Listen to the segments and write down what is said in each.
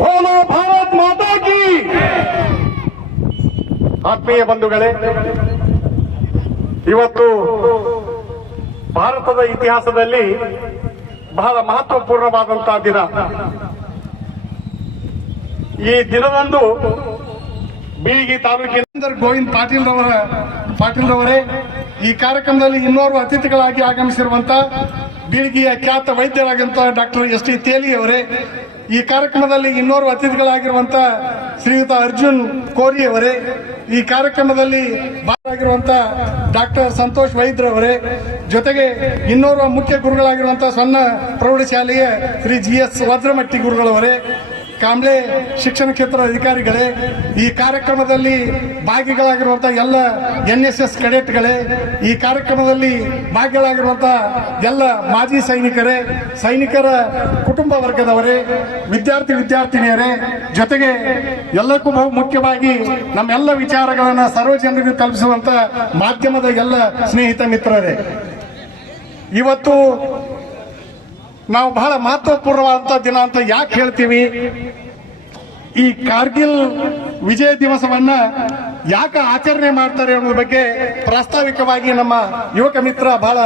ಬೋಲೋ ಭಾರತ್ ಮಾತಾ ಕಿ. ಆತ್ಮೀಯ ಬಂಧುಗಳೇ, ಇವತ್ತು ಭಾರತದ ಇತಿಹಾಸದಲ್ಲಿ ಬಹಳ ಮಹತ್ವಪೂರ್ಣವಾದಂತಹ ದಿನ. ಈ ದಿನದಂದು ಬೀಳಿಗಿ ತಾಲೂಕಿನ ಗೋವಿಂದ್ ಪಾಟೀಲ್ ರವರೇ ಈ ಕಾರ್ಯಕ್ರಮದಲ್ಲಿ ಇನ್ನೋರ್ವ ಅತಿಥಿಗಳಾಗಿ ಆಗಮಿಸಿರುವಂತ ಬೀಳಿಗಿಯ ಖ್ಯಾತ ವೈದ್ಯರಾಗಿರುವಂತಹ ಡಾಕ್ಟರ್ ಎಸ್.ಟಿ. ತೇಲಿ ಅವರೇ, ಈ ಕಾರ್ಯಕ್ರಮದಲ್ಲಿ ಇನ್ನೋರ್ವ ಅತಿಥಿಗಳಾಗಿರುವಂತ ಶ್ರೀಯುತ ಅರ್ಜುನ್ ಕೋರಿ ಅವರೇ, ಈ ಕಾರ್ಯಕ್ರಮದಲ್ಲಿ ಭಾಗವಾಗಿರುವಂತಹ ಡಾಕ್ಟರ್ ಸಂತೋಷ್ ವೈದ್ಯರವರೇ, ಜೊತೆಗೆ ಇನ್ನೋರ್ವ ಮುಖ್ಯ ಗುರುಗಳಾಗಿರುವಂತಹ ಸಣ್ಣ ಪ್ರೌಢಶಾಲೆಯ ಶ್ರೀ ಜಿ.ಎಸ್. ವಜ್ರಮಟ್ಟಿ ಗುರುಗಳವರೇ, ಕಾಂಬ್ಳೆ ಶಿಕ್ಷಣ ಕ್ಷೇತ್ರದ ಅಧಿಕಾರಿಗಳೇ, ಈ ಕಾರ್ಯಕ್ರಮದಲ್ಲಿ ಭಾಗಿಗಳಾಗಿರುವಂತಹ ಎಲ್ಲ NSS ಕೆಡೆಟ್ಗಳೇ, ಈ ಕಾರ್ಯಕ್ರಮದಲ್ಲಿ ಭಾಗಿಗಳಾಗಿರುವಂತಹ ಎಲ್ಲ ಮಾಜಿ ಸೈನಿಕರೇ, ಸೈನಿಕರ ಕುಟುಂಬ ವರ್ಗದವರೇ, ವಿದ್ಯಾರ್ಥಿನಿಯರೇ, ಜೊತೆಗೆ ಎಲ್ಲಕ್ಕೂ ಬಹು ಮುಖ್ಯವಾಗಿ ನಮ್ಮೆಲ್ಲ ವಿಚಾರಗಳನ್ನು ಸರ್ವ ಜನರಿಗೆ ತಲುಪಿಸುವಂತ ಮಾಧ್ಯಮದ ಎಲ್ಲ ಸ್ನೇಹಿತ ಮಿತ್ರರೇ, ಇವತ್ತು ನಾವು ಬಹಳ ಮಹತ್ವಪೂರ್ಣವಾದಂತಹ ದಿನ ಅಂತ ಯಾಕೆ ಹೇಳ್ತೀವಿ? ಈ ಕಾರ್ಗಿಲ್ ವಿಜಯ ದಿವಸವನ್ನ ಯಾಕೆ ಆಚರಣೆ ಮಾಡ್ತಾರೆ ಅನ್ನೋದ್ರ ಬಗ್ಗೆ ಪ್ರಾಸ್ತಾವಿಕವಾಗಿ ನಮ್ಮ ಯುವಕ ಮಿತ್ರ ಬಹಳ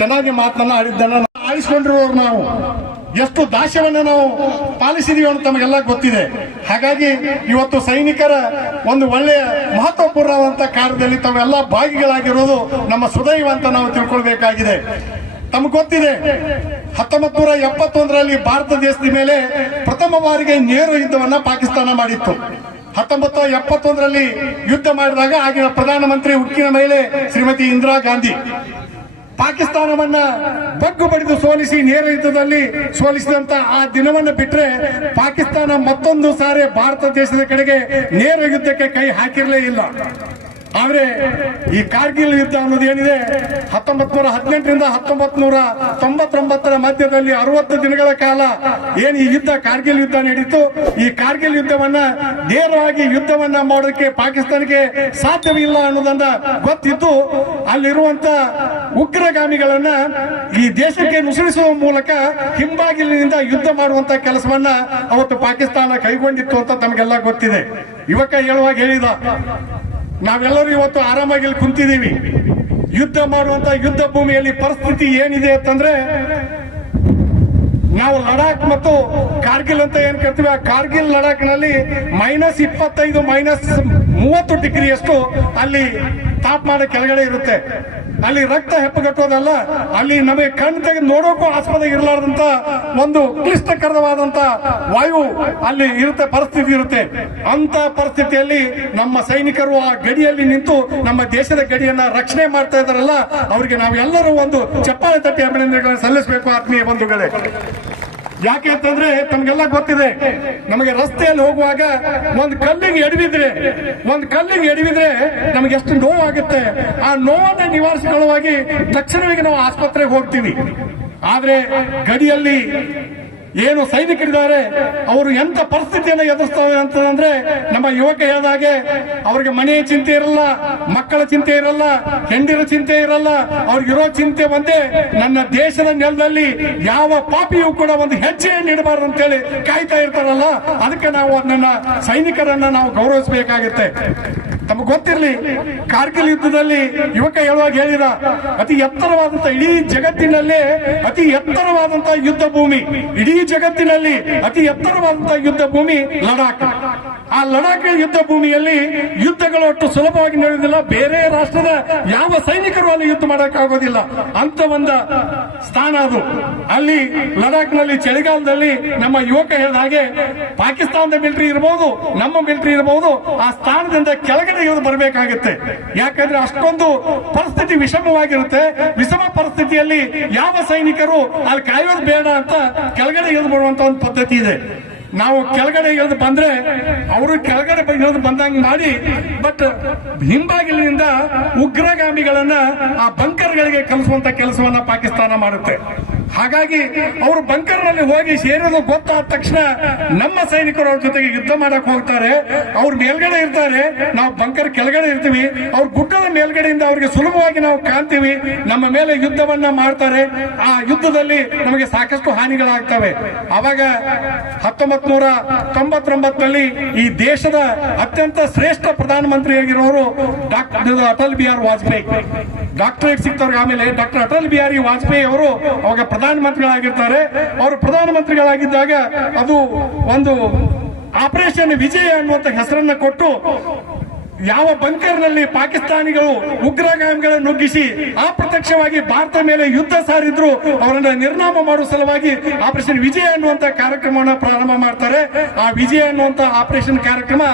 ಚೆನ್ನಾಗಿ ಮಾತನ್ನ ಆಡಿದ್ದನ್ನ ಆಲಿಸಿಕೊಂಡಿರುವವರು ನಾವು ಎಷ್ಟು ದಾಸ್ಯವನ್ನ ನಾವು ಪಾಲಿಸಿದೀವಿ ಅಂತ ತಮಗೆಲ್ಲ ಗೊತ್ತಿದೆ. ಹಾಗಾಗಿ ಇವತ್ತು ಸೈನಿಕರ ಒಂದು ಒಳ್ಳೆಯ ಮಹತ್ವಪೂರ್ಣವಾದಂತಹ ಕಾರ್ಯದಲ್ಲಿ ತಾವೆಲ್ಲ ಭಾಗಿಗಳಾಗಿರೋದು ನಮ್ಮ ಸುದೈವ ಅಂತ ನಾವು ತಿಳ್ಕೊಳ್ಬೇಕಾಗಿದೆ. ತಮಗೆ ಗೊತ್ತಿದೆ, 1971ರಲ್ಲಿ ಭಾರತ ದೇಶದ ಮೇಲೆ ಪ್ರಥಮ ಬಾರಿಗೆ ನೇರು ಯುದ್ಧವನ್ನ ಪಾಕಿಸ್ತಾನ ಮಾಡಿತ್ತು. 1971ರಲ್ಲಿ ಯುದ್ಧ ಮಾಡಿದಾಗ ಆಗಿನ ಪ್ರಧಾನಮಂತ್ರಿ ಉಕ್ಕಿನ ಮಹಿಳೆ ಶ್ರೀಮತಿ ಇಂದಿರಾ ಗಾಂಧಿ ಪಾಕಿಸ್ತಾನವನ್ನ ಬಗ್ಗು ಬಡಿದು ಸೋಲಿಸಿ ನೇರ ಯುದ್ಧದಲ್ಲಿ ಸೋಲಿಸಿದಂತ ಆ ದಿನವನ್ನ ಬಿಟ್ರೆ ಪಾಕಿಸ್ತಾನ ಮತ್ತೊಂದು ಸಾರಿ ಭಾರತ ದೇಶದ ಕಡೆಗೆ ನೇರ ಯುದ್ಧಕ್ಕೆ ಕೈ ಹಾಕಿರಲೇ ಇಲ್ಲ. ಆದ್ರೆ ಈ ಕಾರ್ಗಿಲ್ ಯುದ್ಧ ಅನ್ನೋದು ಏನಿದೆ, 1918ರಿಂದ 1999ರ ಮಧ್ಯದಲ್ಲಿ 60 ದಿನಗಳ ಕಾಲ ಏನು ಈ ಯುದ್ಧ ಕಾರ್ಗಿಲ್ ಯುದ್ಧ ನಡೀತು. ಈ ಕಾರ್ಗಿಲ್ ಯುದ್ಧವನ್ನ ನೇರವಾಗಿ ಯುದ್ಧವನ್ನ ಮಾಡೋದಕ್ಕೆ ಪಾಕಿಸ್ತಾನಕ್ಕೆ ಸಾಧ್ಯವಿಲ್ಲ ಅನ್ನೋದನ್ನ ಗೊತ್ತಿದ್ದು ಅಲ್ಲಿರುವಂತ ಉಗ್ರಗಾಮಿಗಳನ್ನ ಈ ದೇಶಕ್ಕೆ ನುಸುಳಿಸುವ ಮೂಲಕ ಹಿಂಬಾಗಿಲಿನಿಂದ ಯುದ್ಧ ಮಾಡುವಂತ ಕೆಲಸವನ್ನ ಅವತ್ತು ಪಾಕಿಸ್ತಾನ ಕೈಗೊಂಡಿತ್ತು ಅಂತ ತಮಗೆಲ್ಲ ಗೊತ್ತಿದೆ. ಯುವಕ ಹೇಳುವಾಗ ಹೇಳಿದ, ನಾವೆಲ್ಲರೂ ಇವತ್ತು ಆರಾಮಾಗಿ ಕುಂತಿದ್ದೀವಿ. ಯುದ್ಧ ಮಾಡುವಂತ ಯುದ್ಧ ಭೂಮಿಯಲ್ಲಿ ಪರಿಸ್ಥಿತಿ ಏನಿದೆ ಅಂತಂದ್ರೆ, ನಾವು ಲಡಾಖ್ ಮತ್ತು ಕಾರ್ಗಿಲ್ ಅಂತ ಏನ್ ಕರಿತೀವಿ, ಆ ಕಾರ್ಗಿಲ್ ಲಡಾಖ್ನಲ್ಲಿ -25 -30 ಡಿಗ್ರಿಯಷ್ಟು ಅಲ್ಲಿ ತಾಪಮಾನ ಕೆಳಗಡೆ ಇರುತ್ತೆ. ಅಲ್ಲಿ ರಕ್ತ ಹೆಪ್ಪಗಟ್ಟೋದಲ್ಲ, ಅಲ್ಲಿ ನಮಗೆ ಕಣ್ಣು ತೆಗೆದು ನೋಡೋಕ್ಕೂ ಆಸ್ಪದ ಇರಲಾರ್ದಂತ ಒಂದು ಕ್ಲಿಷ್ಟಕರವಾದಂತ ವಾಯು ಅಲ್ಲಿ ಇರುತ್ತೆ, ಪರಿಸ್ಥಿತಿ ಇರುತ್ತೆ. ಅಂತ ಪರಿಸ್ಥಿತಿಯಲ್ಲಿ ನಮ್ಮ ಸೈನಿಕರು ಆ ಗಡಿಯಲ್ಲಿ ನಿಂತು ನಮ್ಮ ದೇಶದ ಗಡಿಯನ್ನ ರಕ್ಷಣೆ ಮಾಡ್ತಾ ಇದಾರಲ್ಲ, ಅವರಿಗೆ ನಾವೆಲ್ಲರೂ ಒಂದು ಚಪ್ಪಾಳೆ ತಟ್ಟಿ ಅಭಿನಂದನೆಗಳನ್ನು ಸಲ್ಲಿಸಬೇಕು ಆತ್ಮೀಯ ಬಂಧುಗಳೇ. ಯಾಕೆ ಅಂತಂದ್ರೆ ತಮಗೆಲ್ಲ ಗೊತ್ತಿದೆ, ನಮಗೆ ರಸ್ತೆಯಲ್ಲಿ ಹೋಗುವಾಗ ಒಂದು ಕಲ್ಲಿಗೆ ಎಡವಿದ್ರೆ ನಮಗೆ ಎಷ್ಟು ನೋವಾಗುತ್ತೆ. ಆ ನೋವನ್ನು ನಿವಾರಿಸಿಕೊಳ್ಳುವಾಗಿ ತಕ್ಷಣವೇ ನಾವು ಆಸ್ಪತ್ರೆಗೆ ಹೋಗ್ತೀವಿ. ಆದ್ರೆ ಗಡಿಯಲ್ಲಿ ಏನು ಸೈನಿಕರಿದ್ದಾರೆ ಅವರು ಎಂತ ಪರಿಸ್ಥಿತಿಯನ್ನು ಎದುರಿಸ್ತವೆ ಅಂತಂದ್ರೆ, ನಮ್ಮ ಯುವಕ ಹೇಳಿದಾಗೆ ಅವ್ರಿಗೆ ಮನೆಯ ಚಿಂತೆ ಇರಲ್ಲ, ಮಕ್ಕಳ ಚಿಂತೆ ಇರಲ್ಲ, ಹೆಂಡಿರ ಚಿಂತೆ ಇರಲ್ಲ. ಅವ್ರಿಗಿರೋ ಚಿಂತೆ ಒಂದೇ, ನನ್ನ ದೇಶದ ನೆಲದಲ್ಲಿ ಯಾವ ಪಾಪಿಯೂ ಕೂಡ ಒಂದು ಹೆಜ್ಜೆಯನ್ನು ಇಡಬಾರ್ದು ಅಂತೇಳಿ ಕಾಯ್ತಾ ಇರ್ತಾರಲ್ಲ. ಅದಕ್ಕೆ ನಾವು ನನ್ನ ಸೈನಿಕರನ್ನ ನಾವು ಗೌರವಿಸಬೇಕಾಗುತ್ತೆ. ತಮಗೆ ಗೊತ್ತಿರಲಿ, ಕಾರ್ಗಿಲ್ ಯುದ್ಧದಲ್ಲಿ ಯುವಕ ಹೇಳುವಾಗ ಹೇಳಿದ, ಅತಿ ಎತ್ತರವಾದಂತಹ ಇಡೀ ಜಗತ್ತಿನಲ್ಲೇ ಅತಿ ಎತ್ತರವಾದಂತಹ ಯುದ್ಧ ಭೂಮಿ, ಇಡೀ ಜಗತ್ತಿನಲ್ಲಿ ಅತಿ ಎತ್ತರವಾದಂತಹ ಯುದ್ಧ ಭೂಮಿ ಲಡಾಖ್. ಆ ಲಡಾಖ್ ಯುದ್ಧ ಭೂಮಿಯಲ್ಲಿ ಯುದ್ಧಗಳು ಒಟ್ಟು ಸುಲಭವಾಗಿ ನಡೆಯುವುದಿಲ್ಲ. ಬೇರೆ ರಾಷ್ಟ್ರದ ಯಾವ ಸೈನಿಕರು ಅಲ್ಲಿ ಯುದ್ಧ ಮಾಡೋಕ್ಕಾಗೋದಿಲ್ಲ. ಅಂತ ಒಂದು ಸ್ಥಾನ ಅದು. ಅಲ್ಲಿ ಲಡಾಖ್ನಲ್ಲಿ ಚಳಿಗಾಲದಲ್ಲಿ ನಮ್ಮ ಯುವಕ ಹೇಳಿದ ಹಾಗೆ ಪಾಕಿಸ್ತಾನದ ಮಿಲಿಟರಿ ಇರಬಹುದು, ನಮ್ಮ ಮಿಲಿಟರಿ ಇರಬಹುದು, ಆ ಸ್ಥಾನದಿಂದ ಕೆಳಗಡೆ ಇಳಿದು ಬರಬೇಕಾಗುತ್ತೆ. ಯಾಕಂದ್ರೆ ಅಷ್ಟೊಂದು ಪರಿಸ್ಥಿತಿ ವಿಷಮವಾಗಿರುತ್ತೆ. ವಿಷಮ ಪರಿಸ್ಥಿತಿಯಲ್ಲಿ ಯಾವ ಸೈನಿಕರು ಅಲ್ಲಿ ಕಾಯೋದು ಬೇಡ ಅಂತ ಕೆಳಗಡೆ ಇಳಿದು ಬರುವಂತ ಒಂದು ಪದ್ಧತಿ ಇದೆ. ನಾವು ಕೆಳಗಡೆ ಇಳಿದು ಬಂದ್ರೆ ಅವರು ಕೆಳಗಡೆ ಇಳಿದು ಬಂದಂಗೆ ಮಾಡಿ, ಬಟ್ ಹಿಂಬಾಗಿಲಿನಿಂದ ಉಗ್ರಗಾಮಿಗಳನ್ನ ಆ ಬಂಕರ್ಗಳಿಗೆ ಕಲಿಸುವಂತ ಕೆಲಸವನ್ನ ಪಾಕಿಸ್ತಾನ ಮಾಡುತ್ತೆ. ಹಾಗಾಗಿ ಅವರು ಬಂಕರ್ನಲ್ಲಿ ಹೋಗಿ ಸೇರೋದು ಗೊತ್ತಾದ ತಕ್ಷಣ ನಮ್ಮ ಸೈನಿಕರು ಅವ್ರ ಜೊತೆಗೆ ಯುದ್ಧ ಮಾಡಕ್ ಹೋಗ್ತಾರೆ. ಅವ್ರ ಮೇಲ್ಗಡೆ ಇರ್ತಾರೆ, ನಾವು ಬಂಕರ್ ಕೆಳಗಡೆ ಇರ್ತೀವಿ. ಅವ್ರ ಗುಡ್ಡದ ಮೇಲ್ಗಡೆಯಿಂದ ಅವ್ರಿಗೆ ಸುಲಭವಾಗಿ ನಾವು ಕಾಣ್ತೀವಿ. ನಮ್ಮ ಮೇಲೆ ಯುದ್ಧವನ್ನ ಮಾಡ್ತಾರೆ. ಆ ಯುದ್ಧದಲ್ಲಿ ನಮಗೆ ಸಾಕಷ್ಟು ಹಾನಿಗಳಾಗ್ತವೆ. ಅವಾಗ 1999ರಲ್ಲಿ ಈ ದೇಶದ ಅತ್ಯಂತ ಶ್ರೇಷ್ಠ ಪ್ರಧಾನಮಂತ್ರಿಯಾಗಿರೋರು ಡಾಕ್ಟರ್ ಅಟಲ್ ಬಿಹಾರಿ ವಾಜಪೇಯಿ. ಡಾಕ್ಟರೇಟ್ ಸಿಗ್ತವ್ರಿಗೆ ಆಮೇಲೆ ಡಾಕ್ಟರ್ ಅಟಲ್ ಬಿಹಾರಿ ವಾಜಪೇಯಿ ಅವರು ಅವಾಗ ಪ್ರಧಾನಮಂತ್ರಿಗಳಾಗಿರ್ತಾರೆ. ಅವರು ಪ್ರಧಾನಮಂತ್ರಿಗಳಾಗಿದ್ದಾಗ ಅದು ಒಂದು ಆಪರೇಷನ್ ವಿಜಯ ಅನ್ನುವಂತ ಹೆಸರನ್ನ ಕೊಟ್ಟು ಯಾವ ಬಂಕರ್ನಲ್ಲಿ ಪಾಕಿಸ್ತಾನಿಗಳು ಉಗ್ರಗಾಮಿಗಳನ್ನು ನುಗ್ಗಿಸಿ ಅಪ್ರತ್ಯಕ್ಷವಾಗಿ ಭಾರತ ಮೇಲೆ ಯುದ್ಧ ಸಾರಿದ್ರು ಅವರನ್ನ ನಿರ್ನಾಮ ಮಾಡುವ ಸಲುವಾಗಿ ಆಪರೇಷನ್ ವಿಜಯ ಅನ್ನುವಂತ ಕಾರ್ಯಕ್ರಮವನ್ನು ಪ್ರಾರಂಭ ಮಾಡ್ತಾರೆ. ಆ ವಿಜಯ ಅನ್ನುವಂತ ಆಪರೇಷನ್ ಕಾರ್ಯಕ್ರಮ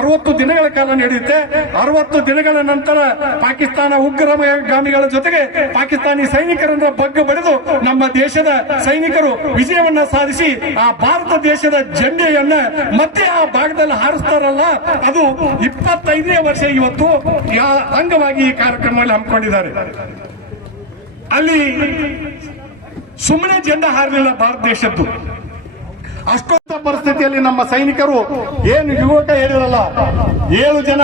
60 ದಿನಗಳ ಕಾಲ ನಡೆಯುತ್ತೆ. 60 ದಿನಗಳ ನಂತರ ಪಾಕಿಸ್ತಾನ ಉಗ್ರಗಾಮಿಗಳ ಜೊತೆಗೆ ಪಾಕಿಸ್ತಾನಿ ಸೈನಿಕರನ್ನ ಬಗ್ಗ ಬಡಿದು ನಮ್ಮ ದೇಶದ ಸೈನಿಕರು ವಿಜಯವನ್ನ ಸಾಧಿಸಿ ಆ ಭಾರತ ದೇಶದ ಜೆಂಡೆಯನ್ನ ಮತ್ತೆ ಆ ಭಾಗದಲ್ಲಿ ಹಾರಿಸ್ತಾರಲ್ಲ, ಅದು 25ನೇ ವರ್ಷ ಇವತ್ತು ಅಂಗವಾಗಿ ಈ ಕಾರ್ಯಕ್ರಮದಲ್ಲಿ ಹಮ್ಮಿಕೊಂಡಿದ್ದಾರೆ. ಅಲ್ಲಿ ಸುಮ್ಮನೆ ಜೆಂಡಾ ಹಾರಲಿಲ್ಲ ಭಾರತ ದೇಶದ್ದು. ಅಷ್ಟೊಂದು ಪರಿಸ್ಥಿತಿಯಲ್ಲಿ ನಮ್ಮ ಸೈನಿಕರು ಏನು ಯುವಕ ಹೇಳಿರಲ್ಲ, 7 ಜನ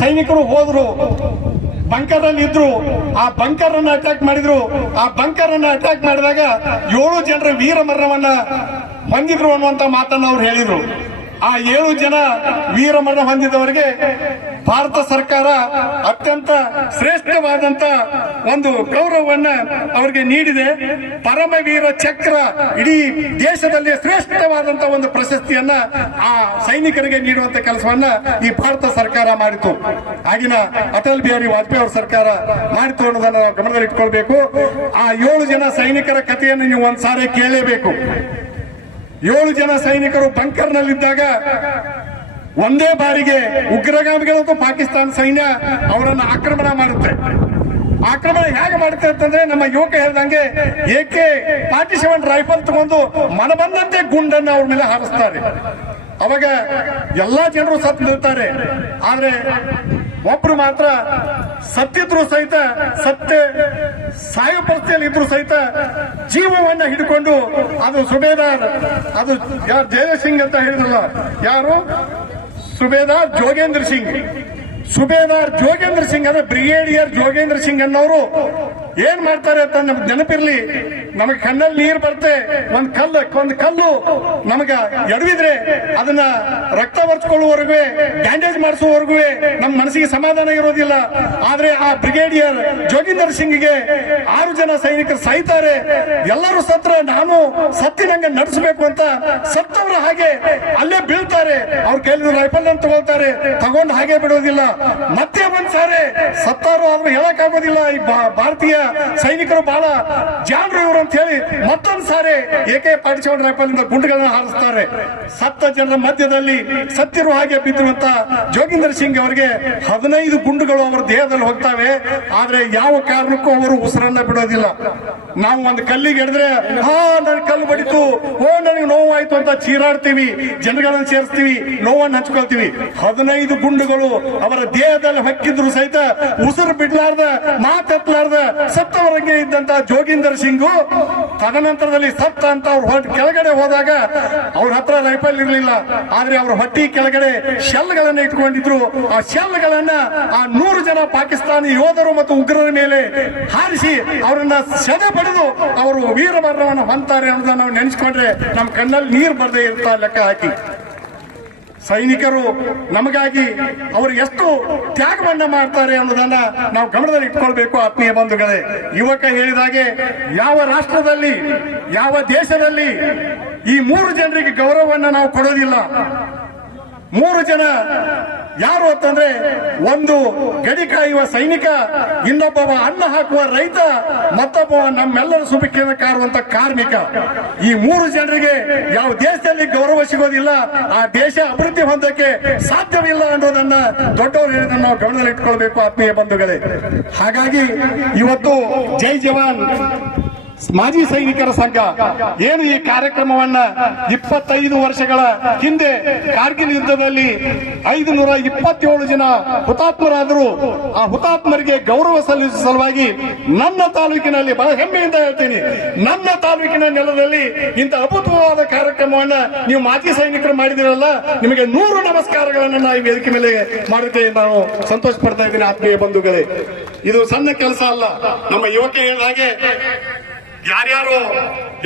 ಸೈನಿಕರು ಹೋದ್ರು, ಬಂಕರ್ ಅಲ್ಲಿ ಇದ್ರು. ಆ ಬಂಕರ್ ಅನ್ನ ಅಟ್ಯಾಕ್ ಮಾಡಿದ್ರು. ಆ ಬಂಕರ್ ಅನ್ನ ಅಟ್ಯಾಕ್ ಮಾಡಿದಾಗ 7 ಜನರ ವೀರ ಮರಣವನ್ನ ಹೊಂದಿದ್ರು ಅನ್ನುವಂತ ಮಾತನ್ನು ಅವ್ರು ಹೇಳಿದ್ರು. ಆ 7 ಜನ ವೀರ ಮರಣ ಹೊಂದಿದವರಿಗೆ ಭಾರತ ಸರ್ಕಾರ ಅತ್ಯಂತ ಶ್ರೇಷ್ಠವಾದಂತ ಒಂದು ಗೌರವವನ್ನ ಅವರಿಗೆ ನೀಡಿದೆ. ಪರಮವೀರ ಚಕ್ರ, ಇಡೀ ದೇಶದಲ್ಲಿ ಶ್ರೇಷ್ಠವಾದಂತ ಒಂದು ಪ್ರಶಸ್ತಿಯನ್ನ ಆ ಸೈನಿಕರಿಗೆ ನೀಡುವಂತ ಕೆಲಸವನ್ನ ಈ ಭಾರತ ಸರ್ಕಾರ ಮಾಡಿತು. ಆಗಿನ ಅಟಲ್ ಬಿಹಾರಿ ವಾಜಪೇಯಿ ಅವರ ಸರ್ಕಾರ ಮಾಡಿತು ಅನ್ನೋದನ್ನ ನಾವು ಗಮನದಲ್ಲಿ ಇಟ್ಕೊಳ್ಬೇಕು. ಆ 7 ಜನ ಸೈನಿಕರ ಕಥೆಯನ್ನು ನೀವು ಒಂದ್ಸಾರಿ ಕೇಳಲೇಬೇಕು. 7 ಜನ ಸೈನಿಕರು ಬಂಕರ್ನಲ್ಲಿದ್ದಾಗ ಒಂದೇ ಬಾರಿಗೆ ಉಗ್ರಗಾಮಿಗಳು ಪಾಕಿಸ್ತಾನ ಸೈನ್ಯ ಅವರನ್ನು ಆಕ್ರಮಣ ಮಾಡುತ್ತೆ. ಆಕ್ರಮಣ ಹೇಗೆ ಮಾಡುತ್ತೆ ಅಂತಂದ್ರೆ, ನಮ್ಮ ಯುವಕ ಹೇಳಿದಂಗೆ AK-47 ರೈಫಲ್ ತಗೊಂಡು ಮನಬಂದಂತೆ ಗುಂಡನ್ನು ಅವ್ರ ಮೇಲೆ ಹಾರಿಸ್ತಾರೆ. ಅವಾಗ ಎಲ್ಲಾ ಜನರು ಸತ್ತು ನಿಲ್ತಾರೆ. ಆದ್ರೆ ಒಬ್ರು ಮಾತ್ರ ಸತ್ತಿದ್ರು ಸಹಿತ, ಸಾಯೋ ಪರಿಸ್ಥಿತಿಯಲ್ಲಿ ಇದ್ರು ಸಹಿತ ಜೀವವನ್ನ ಹಿಡ್ಕೊಂಡು, ಅದು ಸುಬೇದಾರ್, ಅದು ಯಾರು ಜಯ ಸಿಂಗ್ ಅಂತ ಹೇಳಿದ್ರಲ್ಲ, ಯಾರು ಸುಬೇದಾರ್ ಜೋಗೇಂದ್ರ ಸಿಂಗ್. ಸುಬೇದಾರ್ ಜೋಗೇಂದ್ರ ಸಿಂಗ್ ಅಂದ್ರೆ ಬ್ರಿಗೇಡಿಯರ್ ಜೋಗೇಂದ್ರ ಸಿಂಗ್ ಅನ್ನೋರು ಏನ್ ಮಾಡ್ತಾರೆ ಅಂತ ನಮ್ಗೆ ನೆನಪಿರ್ಲಿ. ನಮಗೆ ಕಣ್ಣಲ್ಲಿ ನೀರು ಬರುತ್ತೆ. ಒಂದು ಕಲ್ಲು ನಮಗ ಎಡವಿದ್ರೆ ಅದನ್ನ ರಕ್ತ ಬರ್ಸ್ಕೊಳ್ಳುವವರೆಗೂ, ಬ್ಯಾಂಡೇಜ್ ಮಾಡಿಸುವವರೆಗೂ ನಮ್ಮ ಮನಸ್ಸಿಗೆ ಸಮಾಧಾನ ಇರೋದಿಲ್ಲ. ಆದ್ರೆ ಆ ಬ್ರಿಗೇಡಿಯರ್ ಜೋಗೇಂದ್ರ ಸಿಂಗ್ಗೆ 6 ಜನ ಸೈನಿಕರು ಸಾಯ್ತಾರೆ. ಎಲ್ಲರೂ ಸತ್ರ ನಾನು ಸತ್ತಿನಂಗೆ ನಡೆಸಬೇಕು ಅಂತ ಸತ್ತವರ ಹಾಗೆ ಅಲ್ಲೇ ಬೀಳ್ತಾರೆ. ಅವ್ರ ಕೈಲಿ ರೈಫಲ್ ಅನ್ನು ತಗೊಳ್ತಾರೆ, ತಗೊಂಡು ಹಾಗೆ ಬಿಡೋದಿಲ್ಲ. ಮತ್ತೆ ಒಂದ್ಸಾರಿ ಸತ್ತಾರು ಆದ್ರೂ ಹೇಳಕ್ ಆಗೋದಿಲ್ಲ. ಈ ಭಾರತೀಯ ಸೈನಿಕರು ಬಹಳ ಜಾಣರು ಇವರು ಅಂತ ಹೇಳಿ ಮತ್ತೊಂದು ಸಾರಿ AK-47 ರೈಫಲ್ ಇಂದ ಗುಂಡುಗಳನ್ನ ಹಾರಿಸ್ತಾರೆ. ಸತ್ತ ಜನರ ಮಧ್ಯದಲ್ಲಿ ಸತ್ತಿರುವ ಹಾಗೆ ಬಿದ್ದಿರುವಂತ ಜೋಗೇಂದ್ರ ಸಿಂಗ್ ಅವರಿಗೆ 15 ಗುಂಡುಗಳು ಅವರ ದೇಹದಲ್ಲಿ ಹೋಗ್ತವೆ. ಆದ್ರೆ ಯಾವ ಕಾರಣಕ್ಕೂ ಅವರು ಉಸಿರನ್ನ ಬಿಡೋದಿಲ್ಲ. ನಾವು ಒಂದು ಕಲ್ಲಿಗೆ ಹಿಡಿದ್ರೆ ನನ್ ಕಲ್ಲು ಬಡಿತು, ನನಗೆ ನೋವಾಯ್ತು ಅಂತ ಚೀರಾಡ್ತೀವಿ, ಜನಗಳನ್ನು ಸೇರಿಸ್ತೀವಿ, ನೋವನ್ನು ಹಂಚ್ಕೊಳ್ತೀವಿ. 15 ಗುಂಡುಗಳು ಅವರ ದೇಹದಲ್ಲಿ ಹೊಕ್ಕಿದ್ರು ಸಹಿತ ಉಸಿರು ಬಿಡ್ಲಾರ್ದ, ಮಾತೆತ್ತಲಾರ್ದ ಸತ್ತವರಂಗೆ ಇದ್ದಂತ ಜೋಗೇಂದ್ರ ಸಿಂಗು ತದನಂತರದಲ್ಲಿ ಸತ್ತ ಅಂತ ಅವ್ರ ಕೆಳಗಡೆ ಹೋದಾಗ ಅವ್ರ ಹತ್ರ ರೈಫಲ್ ಇರಲಿಲ್ಲ. ಆದ್ರೆ ಅವ್ರ ಹೊಟ್ಟಿ ಕೆಳಗಡೆ ಶೆಲ್ಗಳನ್ನ ಇಟ್ಕೊಂಡಿದ್ರು. ಆ ಶೆಲ್ಗಳನ್ನ ಆ 100 ಜನ ಪಾಕಿಸ್ತಾನಿ ಯೋಧರು ಮತ್ತು ಉಗ್ರರ ಮೇಲೆ ಹಾರಿಸಿ ಅವರನ್ನ ಸೆದೆ ಪಡೆದು ಅವರು ವೀರ ಮರಣವನ್ನು ಹೊಂತಾರೆ ಅನ್ನೋದನ್ನ ನಾವು ನೆನೆಸ್ಕೊಂಡ್ರೆ ನಮ್ಮ ಕಣ್ಣಲ್ಲಿ ನೀರು ಬರದೇ ಇರ್ತಾ ಲೆಕ್ಕ ಹಾಕಿ. ಸೈನಿಕರು ನಮಗಾಗಿ ಅವರು ಎಷ್ಟು ತ್ಯಾಗವನ್ನ ಮಾಡ್ತಾರೆ ಅನ್ನೋದನ್ನ ನಾವು ಗಮನದಲ್ಲಿ ಇಟ್ಕೊಳ್ಬೇಕು. ಆತ್ಮೀಯ ಬಂಧುಗಳೇ, ಯುವಕ ಹೇಳಿದಾಗೆ ಯಾವ ರಾಷ್ಟ್ರದಲ್ಲಿ, ಯಾವ ದೇಶದಲ್ಲಿ ಈ 3 ಜನರಿಗೆ ಗೌರವವನ್ನ ನಾವು ಕೊಡೋದಿಲ್ಲ. 3 ಜನ ಯಾರು ಅಂತಂದ್ರೆ, ಒಂದು ಗಡಿ ಕಾಯುವ ಸೈನಿಕ, ಇನ್ನೊಬ್ಬವ ಅನ್ನ ಹಾಕುವ ರೈತ, ಮತ್ತೊಬ್ಬ ನಮ್ಮೆಲ್ಲರ ಸುಭಿಕ್ಷೆಯನ್ನು ಕಾರುವಂತ ಕಾರ್ಮಿಕ. ಈ 3 ಜನರಿಗೆ ಯಾವ ದೇಶದಲ್ಲಿ ಗೌರವ ಸಿಗೋದಿಲ್ಲ, ಆ ದೇಶ ಅಭಿವೃದ್ಧಿ ಹೊಂದಕ್ಕೆ ಸಾಧ್ಯವಿಲ್ಲ ಅನ್ನೋದನ್ನ ದೊಡ್ಡವರು ಹೇಳಿದನ್ನು ನಾವು ಗಮನದಲ್ಲಿ ಇಟ್ಕೊಳ್ಬೇಕು ಆತ್ಮೀಯ ಬಂಧುಗಳೇ. ಹಾಗಾಗಿ ಇವತ್ತು ಜೈ ಜವಾನ್ ಮಾಜಿ ಸೈನಿಕರ ಸಂಘ ಏನು ಈ ಕಾರ್ಯಕ್ರಮವನ್ನ 25 ವರ್ಷಗಳ ಹಿಂದೆ ಕಾರ್ಗಿಲ್ ಯುದ್ಧದಲ್ಲಿ 527 ಜನ ಹುತಾತ್ಮರಾದರು. ಆ ಹುತಾತ್ಮರಿಗೆ ಗೌರವ ಸಲ್ಲಿಸುವ ಸಲುವಾಗಿ ನನ್ನ ತಾಲೂಕಿನಲ್ಲಿ ಬಹಳ ಹೆಮ್ಮೆಯಿಂದ ಹೇಳ್ತೀನಿ, ನನ್ನ ತಾಲೂಕಿನ ನೆಲದಲ್ಲಿ ಇಂಥ ಅದ್ಭುತವಾದ ಕಾರ್ಯಕ್ರಮವನ್ನ ನೀವು ಮಾಜಿ ಸೈನಿಕರು ಮಾಡಿದಿರಲ್ಲ, ನಿಮಗೆ 100 ನಮಸ್ಕಾರಗಳನ್ನು ನಾವು ಈ ವೇದಿಕೆ ಮೇಲೆ ಮಾಡೋಕೆ ನಾನು ಸಂತೋಷ ಪಡ್ತಾ ಇದ್ದೀನಿ. ಆತ್ಮೀಯ ಬಂಧುಗಳೇ, ಇದು ಸಣ್ಣ ಕೆಲಸ ಅಲ್ಲ. ನಮ್ಮ ಯುವಕ ಹೇಳಿದ ಹಾಗೆ ಯಾರ್ಯಾರು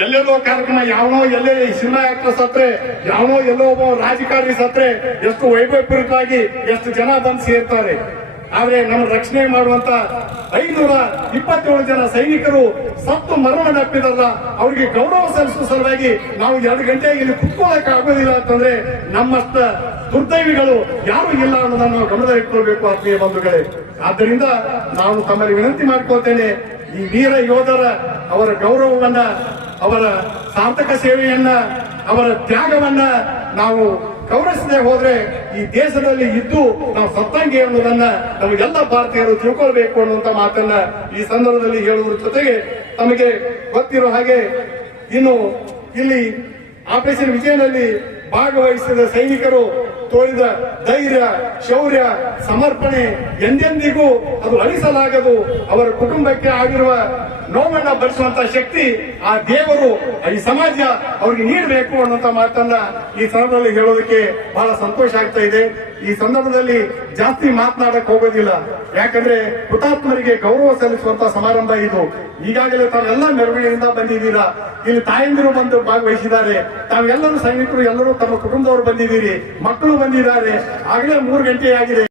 ಎಲ್ಲೆಲ್ಲೋ ಕಾರ್ಯಕ್ರಮ, ಯಾವನೋ ಎಲ್ಲೇ ಸಿನಿಮಾ ಆಕ್ಟರ್ ಸತ್ರೆ, ಯಾವನೋ ಎಲ್ಲೋ ಒಬ್ಬ ರಾಜಕಾರಣಿ ಸತ್ರೆ ಎಷ್ಟು ವೈಭವಪೂರಿತವಾಗಿ ಎಷ್ಟು ಜನ ಬಂದು ಸೇರ್ತಾರೆ. ಆದ್ರೆ ನಮ್ಮ ರಕ್ಷಣೆ ಮಾಡುವಂತ 527 ಜನ ಸೈನಿಕರು ಸತ್ತು ಮರಣವನ್ನಪ್ಪಿದಾರಲ್ಲ, ಅವರಿಗೆ ಗೌರವ ಸಲ್ಲಿಸುವ ಸಲುವಾಗಿ ನಾವು 2 ಗಂಟೆ ಇಲ್ಲಿ ಕುತ್ಕೊಳ್ಳಕ್ಕೆ ಆಗೋದಿಲ್ಲ ಅಂತಂದ್ರೆ ನಮ್ಮಷ್ಟ ದುರ್ದೈವಿಗಳು ಯಾರು ಇಲ್ಲ ಅನ್ನೋದನ್ನು ನಾವು ಗಮನದಲ್ಲಿಟ್ಕೊಳ್ಬೇಕು ಆತ್ಮೀಯ ಬಂಧುಗಳೇ. ಆದ್ದರಿಂದ ನಾನು ತಮ್ಮಲ್ಲಿ ವಿನಂತಿ ಮಾಡ್ಕೊಳ್ತೇನೆ, ಈ ವೀರ ಯೋಧರ ಅವರ ಗೌರವವನ್ನ, ಅವರ ಸಾರ್ಥಕ ಸೇವೆಯನ್ನ, ಅವರ ತ್ಯಾಗವನ್ನ ನಾವು ಗೌರವಿಸದೆ ಹೋದ್ರೆ ಈ ದೇಶದಲ್ಲಿ ಇದ್ದು ನಾವು ಸತ್ತಂಗೆ ಅನ್ನೋದನ್ನ ನಮಗೆಲ್ಲ ಭಾರತೀಯರು ತಿಳ್ಕೊಳ್ಬೇಕು ಅನ್ನುವಂತ ಮಾತನ್ನ ಈ ಸಂದರ್ಭದಲ್ಲಿ ಹೇಳುವುದ್ರ ಜೊತೆಗೆ ತಮಗೆ ಗೊತ್ತಿರೋ ಹಾಗೆ ಇನ್ನು ಇಲ್ಲಿ ಆಪರೇಷನ್ ವಿಜಯನಲ್ಲಿ ಭಾಗವಹಿಸಿದ ಸೈನಿಕರು ತೋರಿದ ಧೈರ್ಯ, ಶೌರ್ಯ, ಸಮರ್ಪಣೆ ಎಂದೆಂದಿಗೂ ಅದು ಅಳಿಸಲಾಗದು. ಅವರ ಕುಟುಂಬಕ್ಕೆ ಆಗಿರುವ ನೋವನ್ನ ಭರಿಸುವಂತ ಶಕ್ತಿ ಆ ದೇವರು, ಈ ಸಮಾಜ ಅವರಿಗೆ ನೀಡಬೇಕು ಅನ್ನುವಂತ ಮಾತನ್ನ ಈ ಸಂದರ್ಭದಲ್ಲಿ ಹೇಳೋದಕ್ಕೆ ಬಹಳ ಸಂತೋಷ ಆಗ್ತಾ ಇದೆ. ಈ ಸಂದರ್ಭದಲ್ಲಿ ಜಾಸ್ತಿ ಮಾತನಾಡಕ್ ಹೋಗೋದಿಲ್ಲ, ಯಾಕಂದ್ರೆ ಹುತಾತ್ಮರಿಗೆ ಗೌರವ ಸಲ್ಲಿಸುವಂತ ಸಮಾರಂಭ ಇದು. ಈಗಾಗಲೇ ತಾವೆಲ್ಲ ಮೆರವಣಿಗೆಯಿಂದ ಬಂದಿದ್ದೀರಾ, ಇಲ್ಲಿ ತಾಯಂದಿರು ಬಂದು ಭಾಗವಹಿಸಿದ್ದಾರೆ, ತಾವೆಲ್ಲರೂ ಸೈನಿಕರು ಎಲ್ಲರೂ ತಮ್ಮ ಕುಟುಂಬದವರು ಬಂದಿದ್ದೀರಿ, ಮಕ್ಕಳು ಬಂದಿದ್ದಾರೆ. ಆಗಲೇ 3 ಗಂಟೆ ಆಗಿದೆ.